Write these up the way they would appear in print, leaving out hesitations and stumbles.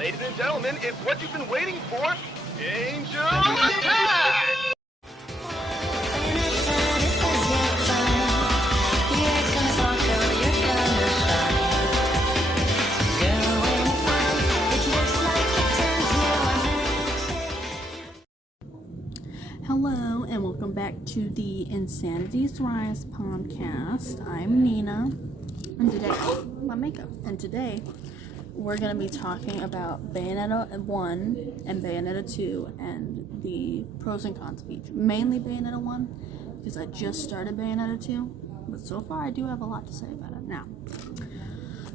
Ladies and gentlemen, it's what you've been waiting for, Angel Attack! Hello and welcome back to the Insanity Thrives podcast. I'm Nina, and today, my makeup, and today we're going to be talking about Bayonetta 1 and Bayonetta 2 and the pros and cons of each. Mainly Bayonetta 1, because I just started Bayonetta 2, but so far I do have a lot to say about it. Now,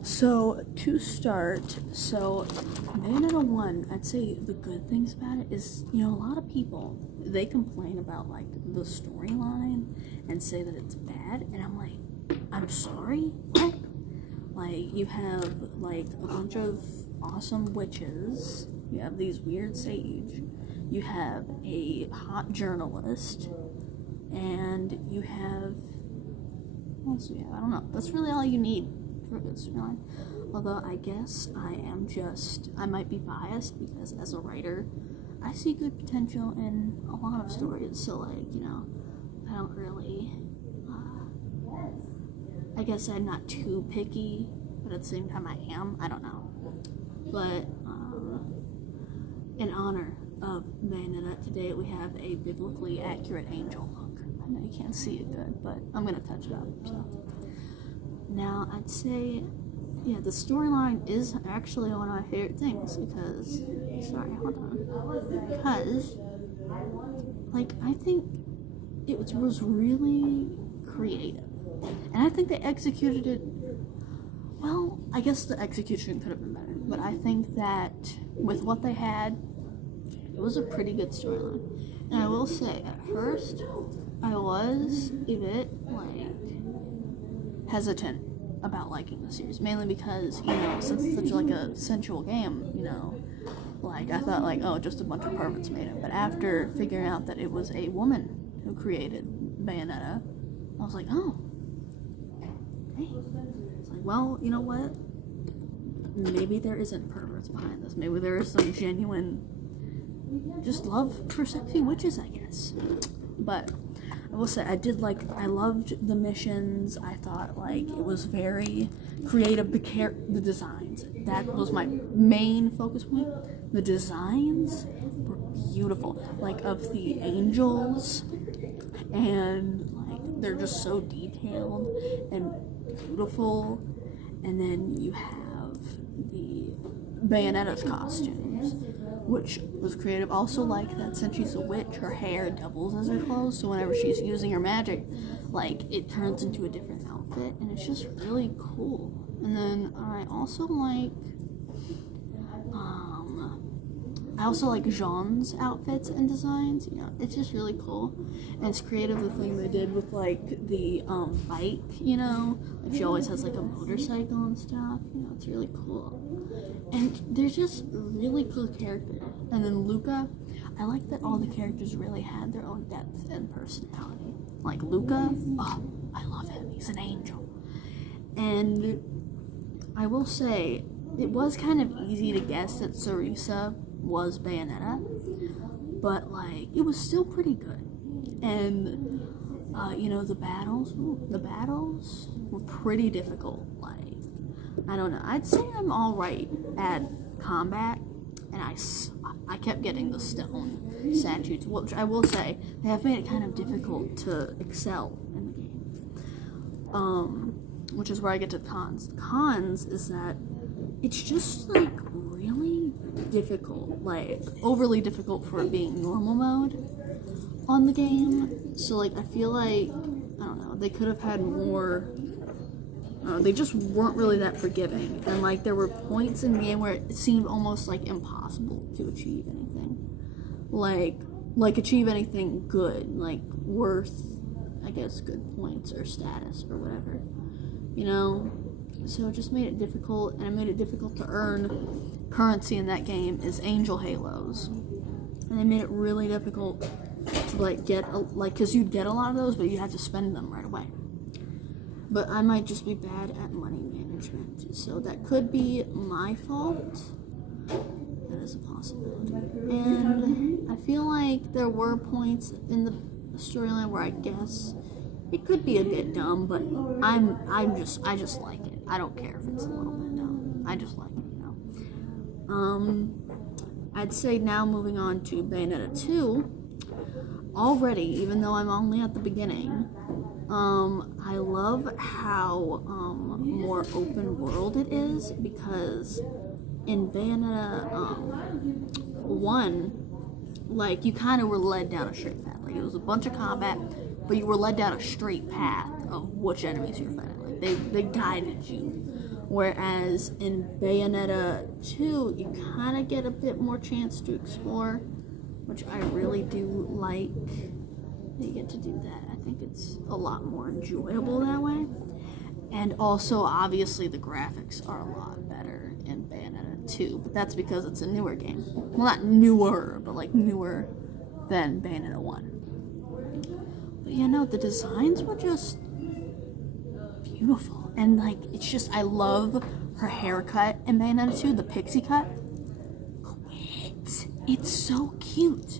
so to start, Bayonetta 1, I'd say the good things about it is, a lot of people, they complain about, like, the storyline and say that it's bad, and I'm like, I'm sorry? What? Like, you have, like, a bunch of awesome witches, you have these weird sage, you have a hot journalist, and you have, what else do you have? I don't know. That's really all you need for a good storyline. Although, I guess I might be biased, because as a writer, I see good potential in a lot of stories, so, like, I don't really, I guess I'm not too picky, but at the same time I am. I don't know. But, in honor of Bayonetta, today we have a biblically accurate angel look. I know you can't see it good, but I'm going to touch it up. So, now I'd say, yeah, the storyline is actually one of my favorite things, because, because, like, I think it was really creative. And I think they executed it, well, I guess the execution could have been better, but I think that with what they had, it was a pretty good storyline. And I will say, at first, I was a bit, like, hesitant about liking the series, mainly because, since it's such, like, a sensual game, like, I thought, like, oh, just a bunch of perverts made it, but after figuring out that it was a woman who created Bayonetta, I was like, oh, hey. It's like, well, you know what? Maybe there isn't perverts behind this. Maybe there is some genuine, just love for sexy witches, I guess. But I will say, I loved the missions. I thought, like, it was very creative, the designs. That was my main focus point. The designs were beautiful, like, of the angels, and, like, they're just so detailed and beautiful. And then you have the Bayonetta's costumes, which was creative. Also, like, that since she's a witch, her hair doubles as her clothes, so whenever she's using her magic, like, it turns into a different outfit, and it's just really cool. And then I also like Jean's outfits and designs. It's just really cool, and it's creative, the thing they did with, like, the bike, like, she always has, like, a motorcycle and stuff. It's really cool, and they're just really cool characters. And then Luca, I like that all the characters really had their own depth and personality. Like Luca, oh, I love him, he's an angel. And I will say, it was kind of easy to guess that Shirrako was Bayonetta, but, like, it was still pretty good. And the battles were pretty difficult. Like, I don't know, I'd say I'm alright at combat, and I kept getting the stone statues, which I will say they have made it kind of difficult to excel in the game, which is where I get to the cons. The cons is that it's just, like, really difficult, like, overly difficult for it being normal mode on the game. So, like, I feel like, I don't know, they could have had more, they just weren't really that forgiving. And, like, there were points in the game where it seemed almost, like, impossible to achieve anything. Like achieve anything good, like, worth, I guess, good points or status or whatever, So it just made it difficult, and it made it difficult to earn currency in that game is angel halos. And they made it really difficult to, like, get, because you'd get a lot of those, but you had to spend them right away. But I might just be bad at money management, so that could be my fault. That is a possibility. And I feel like there were points in the storyline where I guess it could be a bit dumb, but I just like it. I don't care if it's a little bit dumb. I just like it, you know. I'd say now moving on to Bayonetta 2. Already, even though I'm only at the beginning, I love how more open world it is, because in Bayonetta 1, like, you kind of were led down a straight path. Like, it was a bunch of combat, but you were led down a straight path of which enemies you were fighting. Like, they guided you. Whereas in Bayonetta 2, you kind of get a bit more chance to explore, which I really do like. You get to do that. I think it's a lot more enjoyable that way. And also, obviously, the graphics are a lot better in Bayonetta 2, but that's because it's a newer game. Well, not newer, but like newer than Bayonetta 1. But you know, the designs were just beautiful. And like, it's just, I love her haircut in Bayonetta 2, the pixie cut. It's so cute.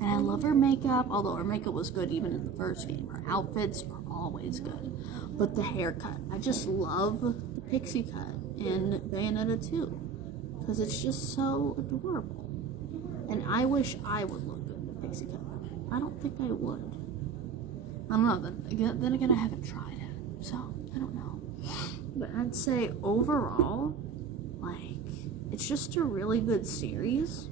And I love her makeup, although her makeup was good even in the first game. Her outfits are always good. But the haircut, I just love the pixie cut in Bayonetta 2. Because it's just so adorable. And I wish I would look good in the pixie cut. I don't think I would. I don't know, then again I haven't tried it. So, I don't know. But I'd say overall, like, it's just a really good series.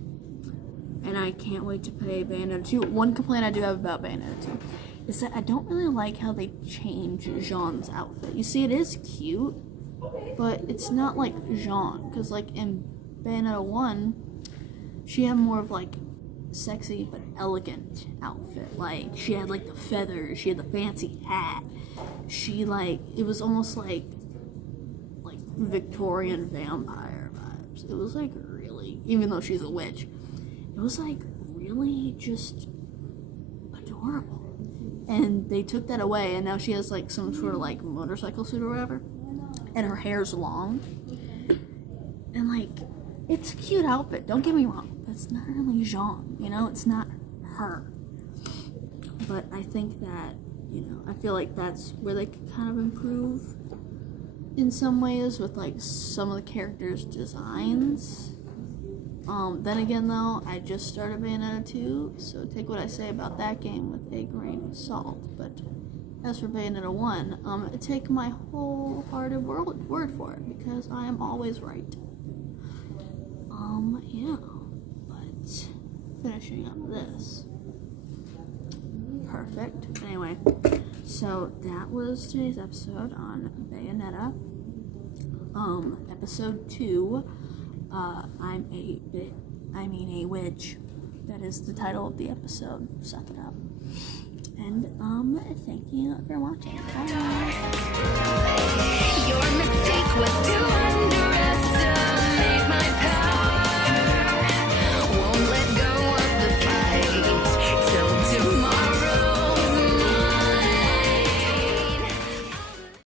And I can't wait to play Bayonetta 2. One complaint I do have about Bayonetta 2 is that I don't really like how they change Jean's outfit. You see, it is cute, but it's not like Jean. Because, like, in Bayonetta 1, she had more of, like, sexy but elegant outfit. Like, she had, like, the feathers. She had the fancy hat. She, like, it was almost like Victorian vampire vibes. It was, like, really, even though she's a witch, it was, like, really just adorable. And they took that away, and now she has, like, some sort of, like, motorcycle suit or whatever. And her hair's long. And, like, it's a cute outfit. Don't get me wrong. But it's not really Jean, you know? It's not her. But I think that, you know, I feel like that's where they could kind of improve in some ways with, like, some of the characters' designs. Then again, though, I just started Bayonetta 2, so take what I say about that game with a grain of salt. But as for Bayonetta 1, take my wholehearted word for it, because I am always right. Yeah, but finishing up this. Perfect. Anyway, so that was today's episode on Bayonetta. Episode 2. I'm a witch. That is the title of the episode. Suck it up. And thank you for watching. Bye. Your mistake was too